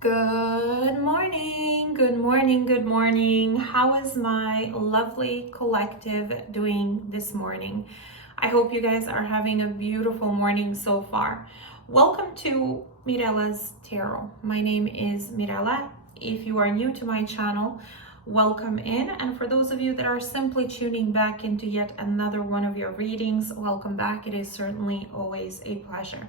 Good morning, good morning, good morning. How is my lovely collective doing this morning? I hope you guys are having a beautiful morning so far. Welcome to Mirella's Tarot. My name is Mirella. If you are new to my channel, welcome in. And for those of you that are simply tuning back into yet another one of your readings, welcome back. It is certainly always a pleasure.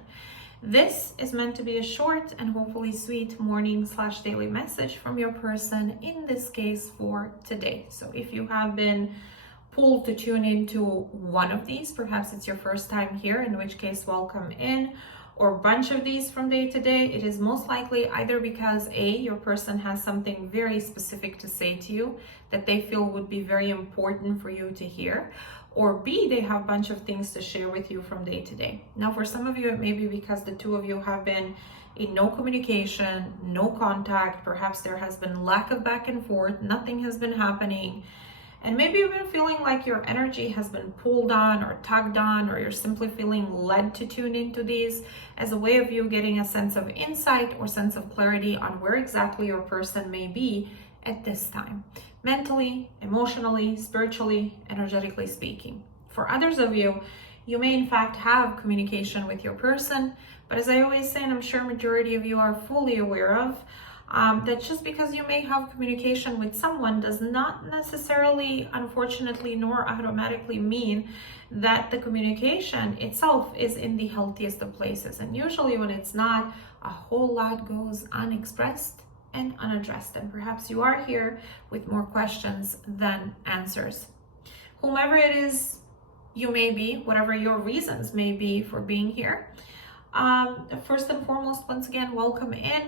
This is meant to be a short and hopefully sweet morning/daily message from your person, in this case for today. So if you have been pulled to tune into one of these, perhaps it's your first time here, in which case welcome in, or a bunch of these from day to day, it is most likely either because A, your person has something very specific to say to you that they feel would be very important for you to hear, or B, they have a bunch of things to share with you from day to day. Now, for some of you, it may be because the two of you have been in no communication, no contact, perhaps there has been lack of back and forth, nothing has been happening, and maybe you've been feeling like your energy has been pulled on or tugged on, or you're simply feeling led to tune into these as a way of you getting a sense of insight or sense of clarity on where exactly your person may be at this time, mentally, emotionally, spiritually, energetically speaking. For others of you, you may in fact have communication with your person, but as I always say, and I'm sure majority of you are fully aware of, that just because you may have communication with someone does not necessarily, unfortunately, nor automatically mean that the communication itself is in the healthiest of places. And usually when it's not, a whole lot goes unexpressed and unaddressed. And perhaps you are here with more questions than answers. Whomever it is you may be, whatever your reasons may be for being here, first and foremost, once again, welcome in.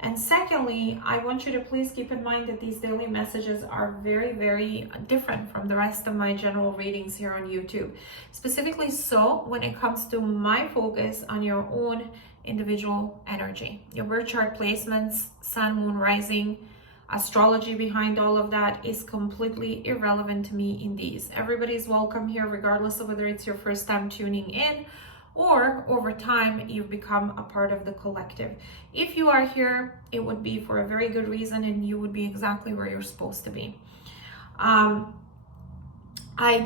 And secondly, I want you to please keep in mind that these daily messages are very, very different from the rest of my general readings here on YouTube. Specifically so when it comes to my focus on your own individual energy. Your birth chart placements, sun, moon, rising, astrology behind all of that is completely irrelevant to me in these. Everybody's welcome here, regardless of whether it's your first time tuning in or over time you've become a part of the collective. If you are here, it would be for a very good reason, and you would be exactly where you're supposed to be. I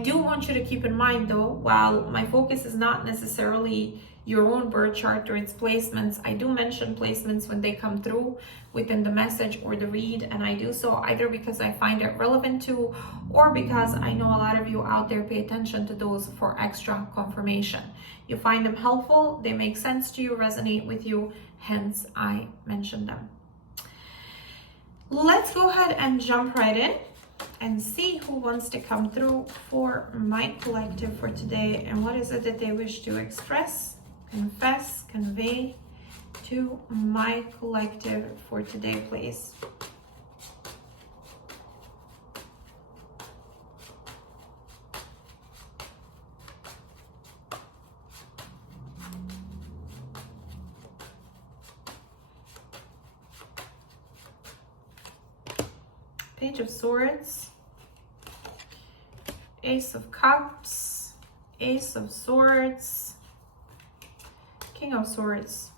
do want you to keep in mind though, while my focus is not necessarily your own birth chart or its placements, I do mention placements when they come through within the message or the read, and I do so either because I find it relevant to, or because I know a lot of you out there pay attention to those for extra confirmation. You find them helpful, they make sense to you, resonate with you, hence I mention them. Let's go ahead and jump right in and see who wants to come through for my collective for today, and what is it that they wish to express, confess, convey to my collective for today, please. Page of Swords, Ace of Cups, Ace of Swords, King of Swords.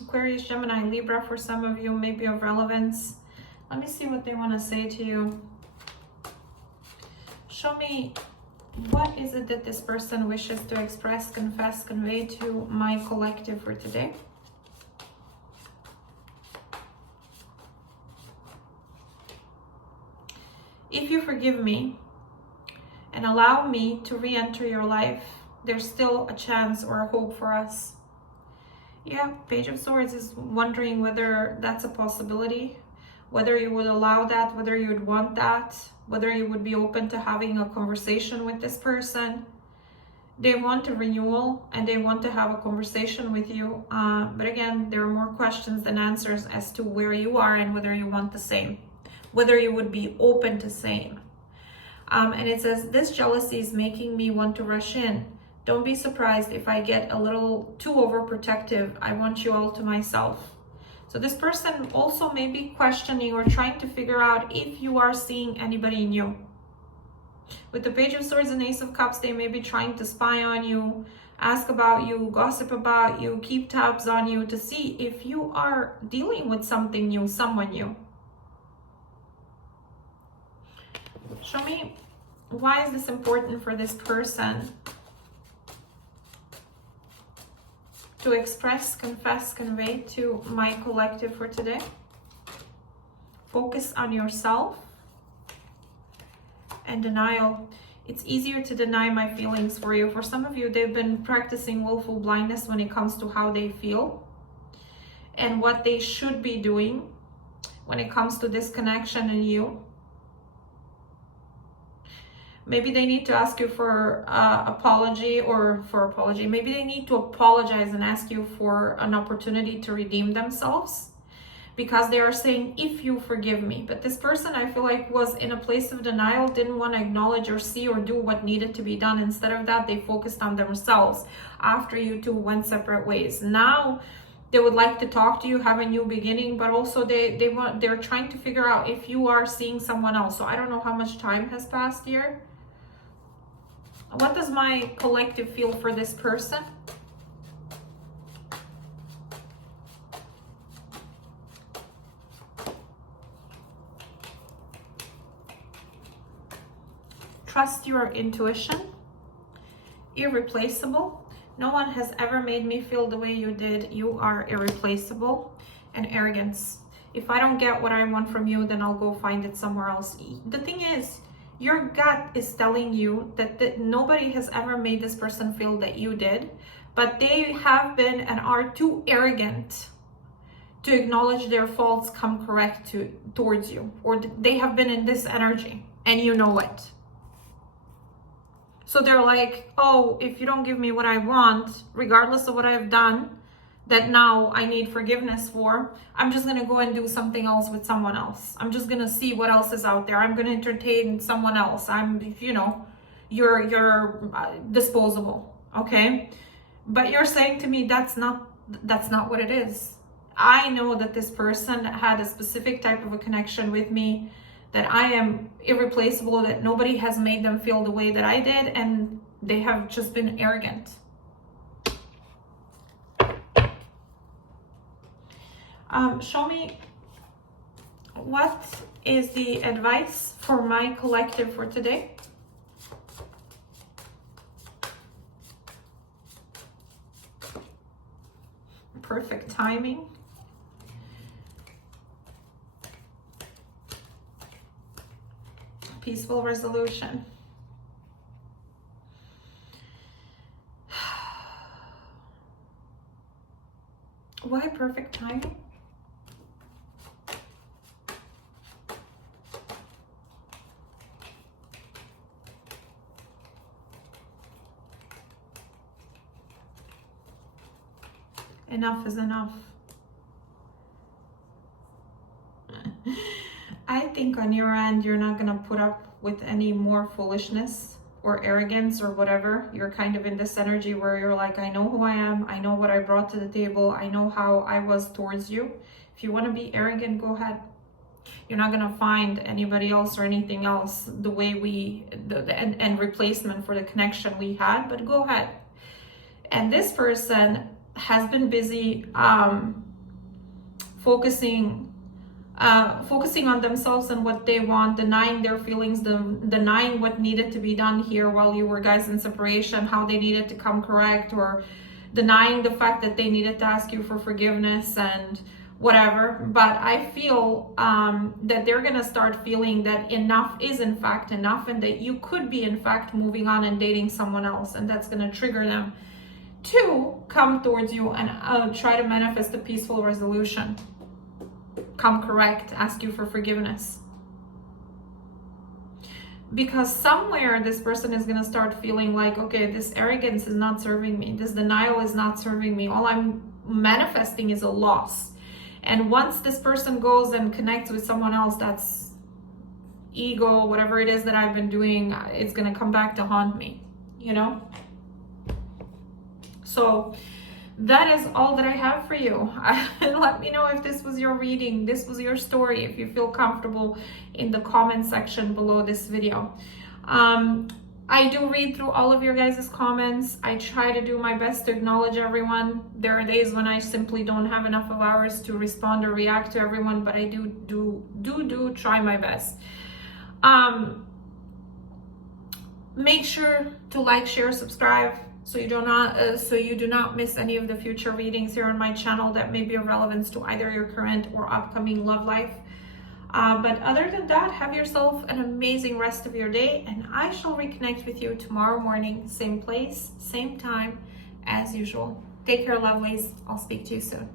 Aquarius, Gemini, Libra for some of you may be of relevance. Let me see what they want to say to you. Show me, what is it that this person wishes to express, confess, convey to my collective for today? If you forgive me and allow me to re-enter your life, there's still a chance or a hope for us. Yeah, Page of Swords is wondering whether that's a possibility, whether you would allow that, whether you would want that, whether you would be open to having a conversation with this person. They want a renewal and they want to have a conversation with you. But again, there are more questions than answers as to where you are and whether you want the same, whether you would be open to same. And it says, this jealousy is making me want to rush in. Don't be surprised if I get a little too overprotective. I want you all to myself. So this person also may be questioning or trying to figure out if you are seeing anybody new. With the Page of Swords and Ace of Cups, they may be trying to spy on you, ask about you, gossip about you, keep tabs on you to see if you are dealing with something new, someone new. Show me, why is this important for this person? To express, confess, convey to my collective for today. Focus on yourself. And denial. It's easier to deny my feelings for you. For some of you, they've been practicing willful blindness when it comes to how they feel and what they should be doing when it comes to this connection and you. Maybe they need to ask you for apology or for apology. Maybe they need to apologize and ask you for an opportunity to redeem themselves, because they are saying, if you forgive me. But this person, I feel like, was in a place of denial, didn't want to acknowledge or see or do what needed to be done. Instead of that, they focused on themselves after you two went separate ways. Now they would like to talk to you, have a new beginning, but also they're trying to figure out if you are seeing someone else. So I don't know how much time has passed here. What does my collective feel for this person? Trust your intuition. Irreplaceable. No one has ever made me feel the way you did. You are irreplaceable. And arrogance. If I don't get what I want from you, then I'll go find it somewhere else. The thing is, your gut is telling you that nobody has ever made this person feel that you did, but they have been and are too arrogant to acknowledge their faults, come correct towards you, or they have been in this energy and you know it. So they're like, oh, if you don't give me what I want, regardless of what I've done, that now I need forgiveness for, I'm just gonna go and do something else with someone else. I'm just gonna see what else is out there. I'm gonna entertain someone else. You're disposable, okay? But you're saying to me, that's not what it is. I know that this person had a specific type of a connection with me, that I am irreplaceable, that nobody has made them feel the way that I did, and they have just been arrogant. Show me, what is the advice for my collective for today? Perfect timing. Peaceful resolution. Why perfect timing? Enough is enough. I think on your end, you're not going to put up with any more foolishness or arrogance or whatever. You're kind of in this energy where you're like, I know who I am. I know what I brought to the table. I know how I was towards you. If you want to be arrogant, go ahead. You're not going to find anybody else or anything else the way and replacement for the connection we had, but go ahead. And this person has been busy focusing on themselves and what they want, denying their feelings, denying what needed to be done here while you were guys in separation, how they needed to come correct, or denying the fact that they needed to ask you for forgiveness and whatever. But I feel that they're gonna start feeling that enough is in fact enough, and that you could be in fact moving on and dating someone else, and that's gonna trigger them to come towards you and try to manifest a peaceful resolution. Come correct, ask you for forgiveness. Because somewhere this person is going to start feeling like, okay, this arrogance is not serving me. This denial is not serving me. All I'm manifesting is a loss. And once this person goes and connects with someone else, that's ego, whatever it is that I've been doing, it's going to come back to haunt me, you know? So that is all that I have for you. Let me know if this was your reading, this was your story, if you feel comfortable in the comment section below this video. I do read through all of your guys' comments. I try to do my best to acknowledge everyone. There are days when I simply don't have enough of hours to respond or react to everyone, but I do try my best. Make sure to like, share, subscribe, so you do not miss any of the future readings here on my channel that may be of relevance to either your current or upcoming love life. But other than that, have yourself an amazing rest of your day, and I shall reconnect with you tomorrow morning, same place, same time as usual. Take care, lovelies. I'll speak to you soon.